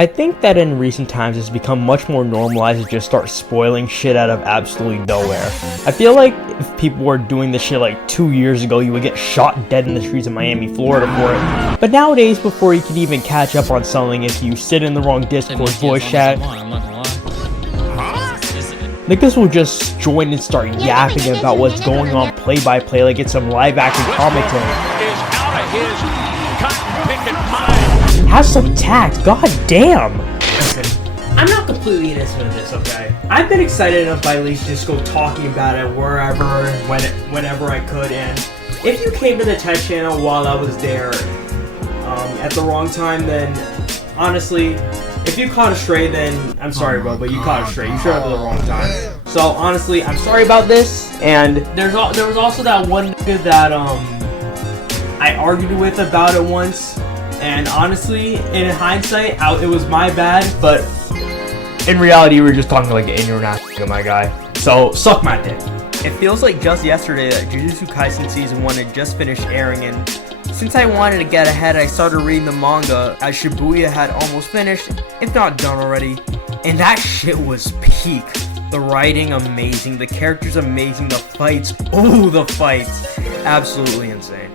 I think that in recent times it's become much more normalized to just start spoiling shit out of absolutely nowhere. I feel like if people were doing this shit like 2 years ago, you would get shot dead in the streets of Miami, Florida for it. But nowadays, before you can even catch up on something, if you sit in the wrong Discord voice chat, niggas will just join and start yapping about what's going on play by play like it's some live action comic thing. Have some tact, god damn! Listen, I'm not completely innocent of this, okay? I've been excited enough by at least just go talking about it wherever, whenever I could, and if you came to the tech channel while I was there at the wrong time, then honestly, if you caught a stray, then I'm sorry, bro, but you caught a stray. You showed up at the wrong time. So honestly, I'm sorry about this. And there was also that one nigga that I argued with about it once. And honestly, in hindsight, it was my bad. But in reality, we were just talking like an ignorant ass nigga, my guy. So suck my dick. It feels like just yesterday that Jujutsu Kaisen Season 1 had just finished airing, and since I wanted to get ahead, I started reading the manga as Shibuya had almost finished, if not done already, and that shit was peak. The writing amazing, the characters amazing, the fights, the fights, absolutely insane.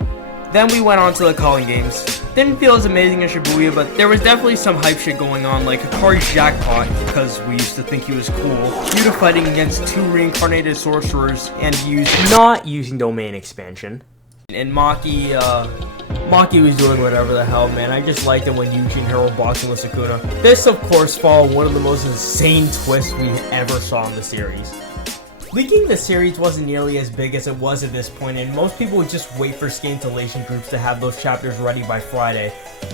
Then we went on to the calling games. Didn't feel as amazing as Shibuya, but there was definitely some hype shit going on, like Hikari's jackpot, because we used to think he was cool, Yuta fighting against 2 reincarnated sorcerers, and not using domain expansion. And Maki was doing whatever the hell, man. I just liked it when Yuji and Hero boxing with Sukuna. This, of course, followed one of the most insane twists we ever saw in the series. Leaking the series wasn't nearly as big as it was at this point, and most people would just wait for scintillation groups to have those chapters ready by Friday,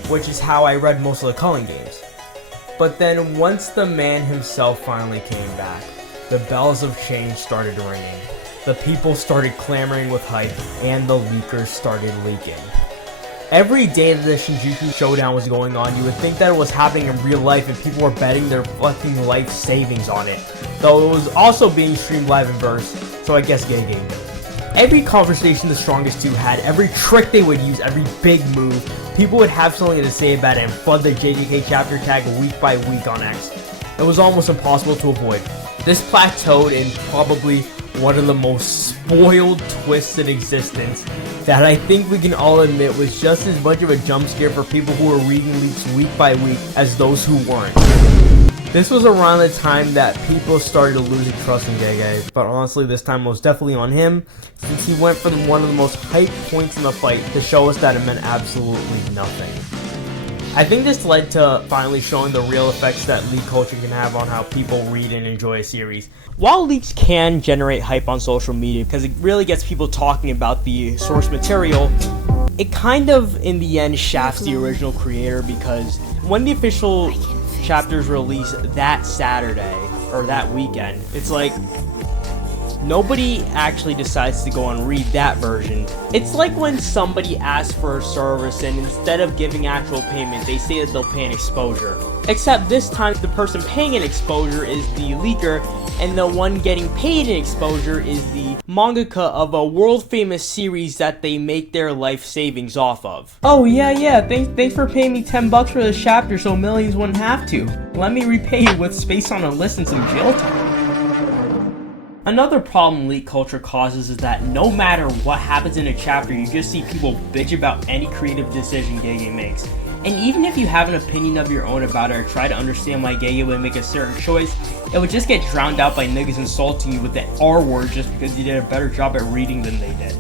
which is how I read most of the culling games. But then once the man himself finally came back, the bells of change started ringing. The people started clamoring with hype, and the leakers started leaking. Every day that the Shinjuku showdown was going on, you would think that it was happening in real life and people were betting their fucking life savings on it. Though it was also being streamed live in verse, so I guess get a game. Every conversation the strongest two had, every trick they would use, every big move, people would have something to say about it and flood the JJK chapter tag week by week on X. It was almost impossible to avoid. This plateaued in probably one of the most spoiled twists in existence that I think we can all admit was just as much of a jump scare for people who were reading leaks week by week as those who weren't. This was around the time that people started losing trust in Gege, but honestly this time was definitely on him, since he went for one of the most hype points in the fight to show us that it meant absolutely nothing. I think this led to finally showing the real effects that leak culture can have on how people read and enjoy a series. While leaks can generate hype on social media because it really gets people talking about the source material, it kind of in the end shafts the original creator, because when the official chapters release that Saturday or that weekend, it's like nobody actually decides to go and read that version. It's like when somebody asks for a service and instead of giving actual payment, they say that they'll pay an exposure. Except this time, the person paying an exposure is the leaker, and the one getting paid an exposure is the mangaka of a world-famous series that they make their life savings off of. Oh yeah, thanks for paying me $10 for this chapter so millions wouldn't have to. Let me repay you with space on a list and some jail time. Another problem leak culture causes is that no matter what happens in a chapter, you just see people bitch about any creative decision Gege makes. And even if you have an opinion of your own about it or try to understand why Gege would make a certain choice, it would just get drowned out by niggas insulting you with the R word just because you did a better job at reading than they did.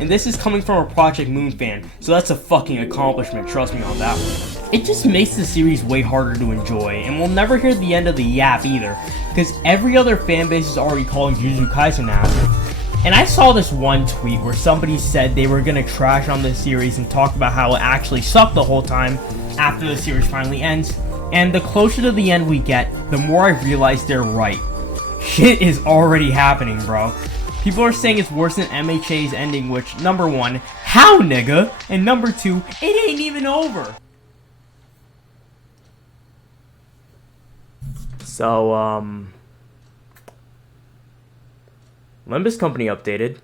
And this is coming from a Project Moon fan, so that's a fucking accomplishment, trust me on that one. It just makes the series way harder to enjoy, and we'll never hear the end of the yap either, because every other fanbase is already calling Jujutsu Kaisen now. And I saw this one tweet where somebody said they were gonna trash on this series and talk about how it actually sucked the whole time after the series finally ends, and the closer to the end we get, the more I realize they're right. Shit is already happening, bro. People are saying it's worse than MHA's ending, which, number one, how nigga? And number two, it ain't even over. So, Limbus Company updated.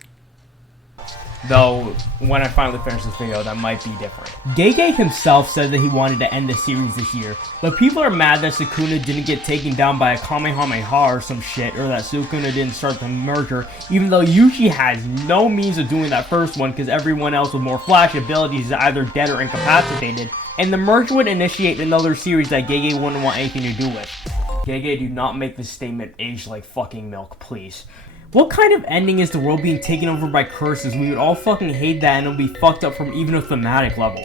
Though, when I finally finish this video, that might be different. Gege himself said that he wanted to end the series this year, but people are mad that Sukuna didn't get taken down by a Kamehameha or some shit, or that Sukuna didn't start the merger, even though Yuji has no means of doing that first one because everyone else with more flash abilities is either dead or incapacitated, and the merger would initiate another series that Gege wouldn't want anything to do with. Gege, do not make this statement age like fucking milk, please. What kind of ending is the world being taken over by curses? We would all fucking hate that and it'll be fucked up from even a thematic level.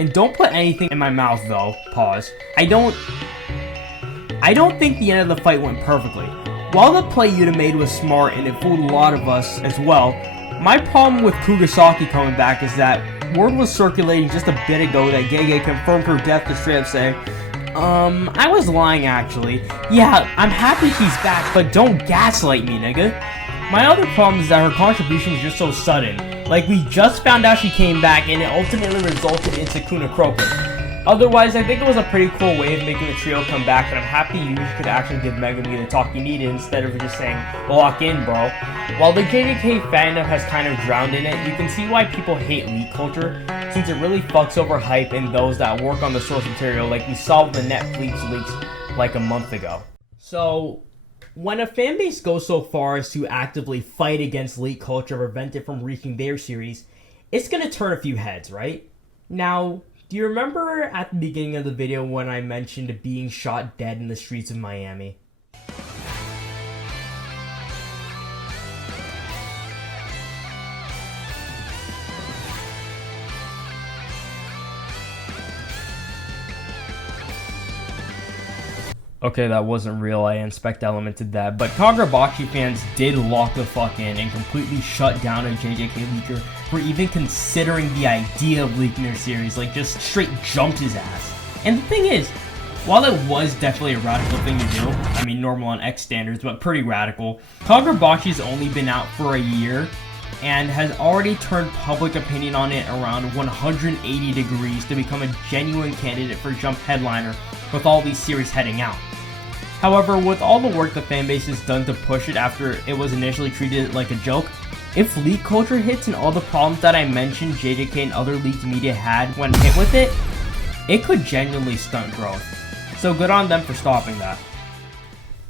And don't put anything in my mouth though. Pause. I don't think the end of the fight went perfectly. While the play Yuta made was smart and it fooled a lot of us as well, my problem with Kugasaki coming back is that word was circulating just a bit ago that Gege confirmed her death to straight up say, I was lying actually. Yeah, I'm happy she's back, but don't gaslight me, nigga. My other problem is that her contribution is just so sudden. Like, we just found out she came back and it ultimately resulted in Sukuna croaking. Otherwise, I think it was a pretty cool way of making the trio come back, and I'm happy you could actually give Megumi the talk he needed instead of just saying, lock in, bro. While the JJK fandom has kind of drowned in it, you can see why people hate leak culture, since it really fucks over hype and those that work on the source material, like we saw with the Netflix leaks like a month ago. So, when a fanbase goes so far as to actively fight against leak culture to prevent it from reaching their series, it's gonna turn a few heads, right? Now, do you remember at the beginning of the video when I mentioned being shot dead in the streets of Miami? Okay, that wasn't real, I inspect elemented that, but Kagurabachi fans did lock the fuck in and completely shut down a JJK leaker for even considering the idea of leaking their series, like just straight jumped his ass. And the thing is, while it was definitely a radical thing to do, I mean normal on X standards, but pretty radical, Kagurabachi's only been out for a year and has already turned public opinion on it around 180 degrees to become a genuine candidate for Jump headliner with all these series heading out. However, with all the work the fanbase has done to push it after it was initially treated like a joke, if leak culture hits and all the problems that I mentioned JJK and other leaked media had when hit with it, it could genuinely stunt growth. So good on them for stopping that.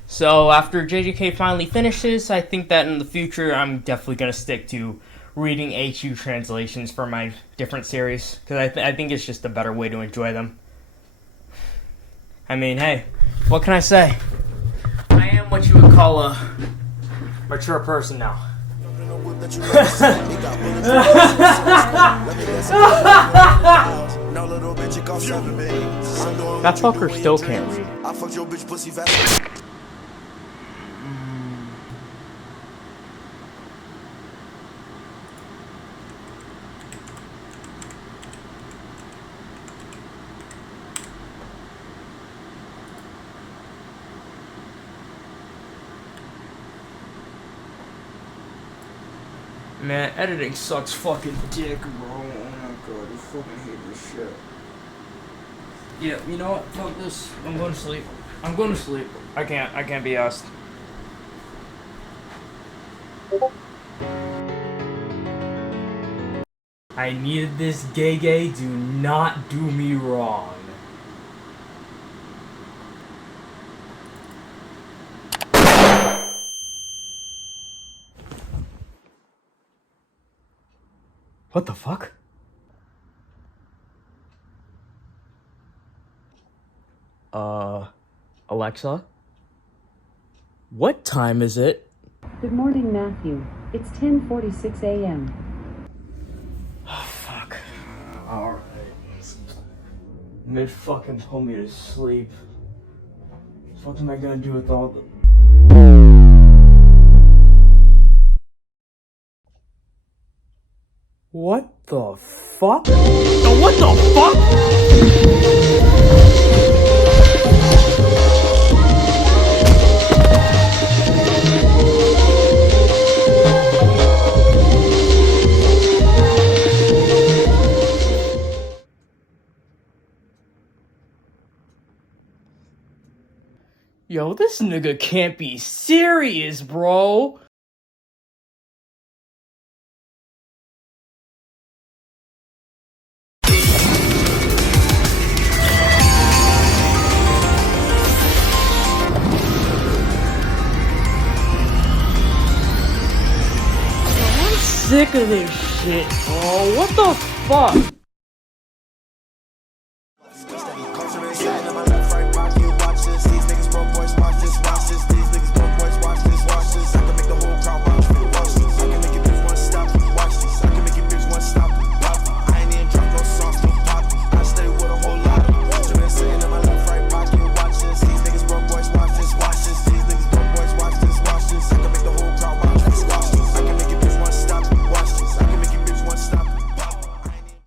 So after JJK finally finishes, I think that in the future I'm definitely going to stick to reading HU translations for my different series, because I think it's just a better way to enjoy them. I mean, hey, what can I say? I am what you would call a mature person now. That fucker still can't read. Man, editing sucks fucking dick, bro. Oh my god, I fucking hate this shit. Yeah, you know what? Fuck this. I'm going to sleep. I'm going to sleep. I can't be asked. I needed this, Gege. Do not do me wrong. What the fuck? Alexa? What time is it? Good morning, Matthew. It's 10:46 a.m. Oh, fuck. Alright. Mid fucking pull me to sleep. What am I gonna do with all the... What the fuck? What the fuck? Yo, this nigga can't be serious, bro. sick of this shit, bro. What the fuck?